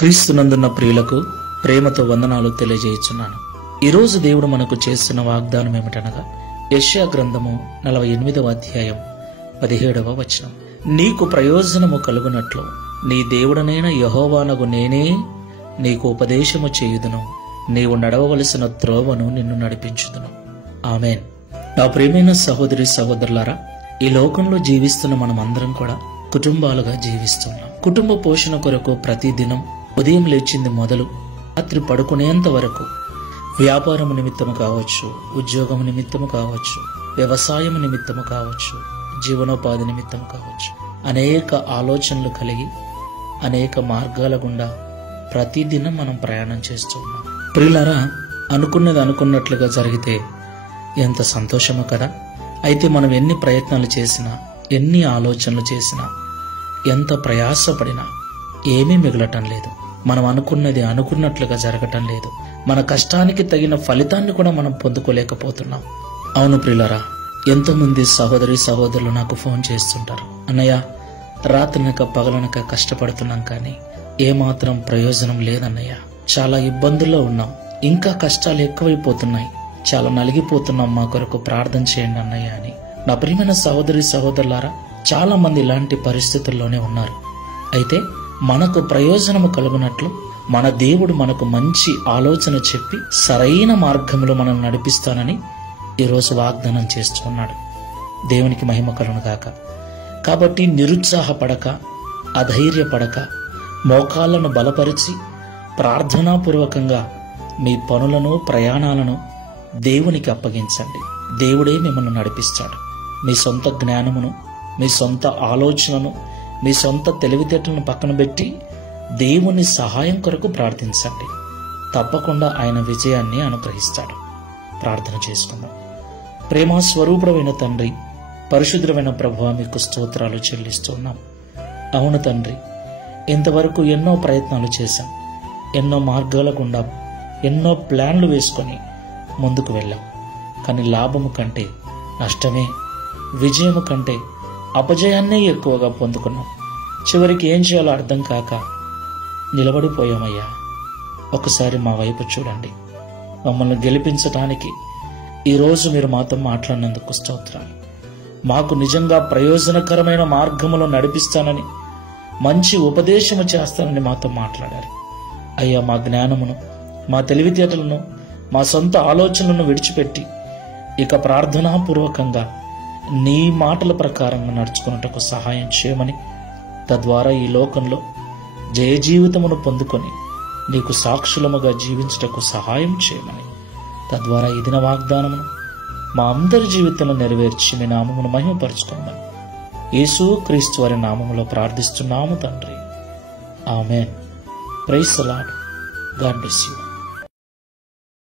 క్రీస్తునందున్న ప్రియులకు ప్రేమతో వందనాలు తెలియజేయుచున్నాను. ఈరోజు దేవుడు మనకు చేస్తున్న వాగ్దానం ఏమిటనగా యెషయా గ్రంథము 48వ అధ్యాయం 17వ వచనం. నీకు ప్రయోజనము కలుగునట్లు నీ దేవుడనైన యెహోవానగు నేనే నీకు ఉపదేశము చేయుదును, నీవు నడవవలసిన త్రోవను నిన్ను నడిపించుదును. ఆమేన్. నా ప్రియమైన సహోదరి సహోదరులారా, ఈ లోకంలో జీవిస్తున్న మనమందరం కూడా కుటుంబాలుగా జీవిస్తున్నాం. కుటుంబ పోషణ కొరకు ప్రతిదినం ఉదయం లేచింది మొదలు రాత్రి పడుకునేంత వరకు వ్యాపారం నిమిత్తము కావచ్చు, ఉద్యోగం నిమిత్తము కావచ్చు, వ్యవసాయం నిమిత్తము కావచ్చు, జీవనోపాధి నిమిత్తం కావచ్చు, అనేక ఆలోచనలు కలిగి అనేక మార్గాల గుండా ప్రతిదినం మనం ప్రయాణం చేస్తున్నాం. ప్రియులారా, అనుకున్నది అనుకున్నట్లుగా జరిగితే ఎంత సంతోషమో కదా. అయితే మనం ఎన్ని ప్రయత్నాలు చేసినా, ఎన్ని ఆలోచనలు చేసినా, ఎంత ప్రయాసపడినా ఏమీ మిగలటం లేదు. మనం అనుకున్నది అనుకున్నట్లుగా జరగటం లేదు. మన కష్టానికి తగిన ఫలితాన్ని కూడా మనం పొందుకోలేకపోతున్నాం. అవును ప్రియులారా, ఎంతో మంది సహోదరి సహోదరులు నాకు ఫోన్ చేస్తుంటారు. అన్నయ్య, రాత్రనక పగలనక కష్టపడుతున్నాం కానీ ఏమాత్రం ప్రయోజనం లేదన్నయ్య. చాలా ఇబ్బందుల్లో ఉన్నాం, ఇంకా కష్టాలు ఎక్కువైపోతున్నాయి, చాలా నలిగిపోతున్నాం, మా కొరకు ప్రార్థన చేయండి అన్నయ్య అని. నా ప్రియమైన సహోదరి సహోదరులారా, చాలా మంది ఇలాంటి పరిస్థితుల్లోనే ఉన్నారు. అయితే మనకు ప్రయోజనము కలుగునట్లు మన దేవుడు మనకు మంచి ఆలోచన చెప్పి సరైన మార్గంలో మనం నడిపిస్తానని ఈరోజు వాగ్దానం చేస్తున్నాడు. దేవునికి మహిమ కలుగును గాక. కాబట్టి నిరుత్సాహపడక, అధైర్యపడక, మోకాళ్లను బలపరిచి ప్రార్థనాపూర్వకంగా మీ పనులను ప్రయాణాలను దేవునికి అప్పగించండి. దేవుడే మిమ్మల్ని నడిపిస్తాడు. మీ సొంత జ్ఞానమును, మీ సొంత ఆలోచనను, మీ సొంత తెలివితేటలను పక్కన పెట్టి దేవుని సహాయం కొరకు ప్రార్థించండి. తప్పకుండా ఆయన విజయాన్ని అనుగ్రహిస్తాడు. ప్రార్థన చేసుకుందాం. ప్రేమ స్వరూపుడమైన తండ్రి, పరిశుద్ధమైన ప్రభువా, మీకు స్తోత్రాలు చెల్లిస్తున్నాం. అవును తండ్రి, ఇంతవరకు ఎన్నో ప్రయత్నాలు చేశాం, ఎన్నో మార్గాల గుండా ఎన్నో ప్లాన్లు వేసుకొని ముందుకు వెళ్ళాం. కానీ లాభము కంటే నష్టమే, విజయము కంటే అపజయాన్నే ఎక్కువగా పొందుకున్నాం. చివరికి ఏం చేయాలో అర్థం కాక నిలబడిపోయామయ్యా. ఒకసారి మా వైపు చూడండి. మమ్మల్ని గెలిపించటానికి ఈరోజు మీరు మాతో మాట్లాడినందుకు స్తోత్రాలు. మాకు నిజంగా ప్రయోజనకరమైన మార్గములో నడిపిస్తానని, మంచి ఉపదేశము చేస్తానని మాతో మాట్లాడారు. అయ్యా, మా జ్ఞానమును, మా తెలివితేటలను, మా సొంత ఆలోచనలను విడిచిపెట్టి ఇక ప్రార్థనాపూర్వకంగా నీ మాటల ప్రకారంగా నడుచుకున్నటకు సహాయం చేయమని, తద్వారా ఈ లోకంలో జయ జీవితమును పొందుకొని నీకు సాక్షులముగా జీవించుటకు సహాయం చేయమని, తద్వారా ఈ దిన వాగ్దానమును మా అందరి జీవితంలో నెరవేర్చి మీ నామమును మహిమపరుచుకుందాం. యేసు క్రీస్తు వారి నామములో ప్రార్థిస్తున్నాము తండ్రి. Amen. Praise the lord. God bless you.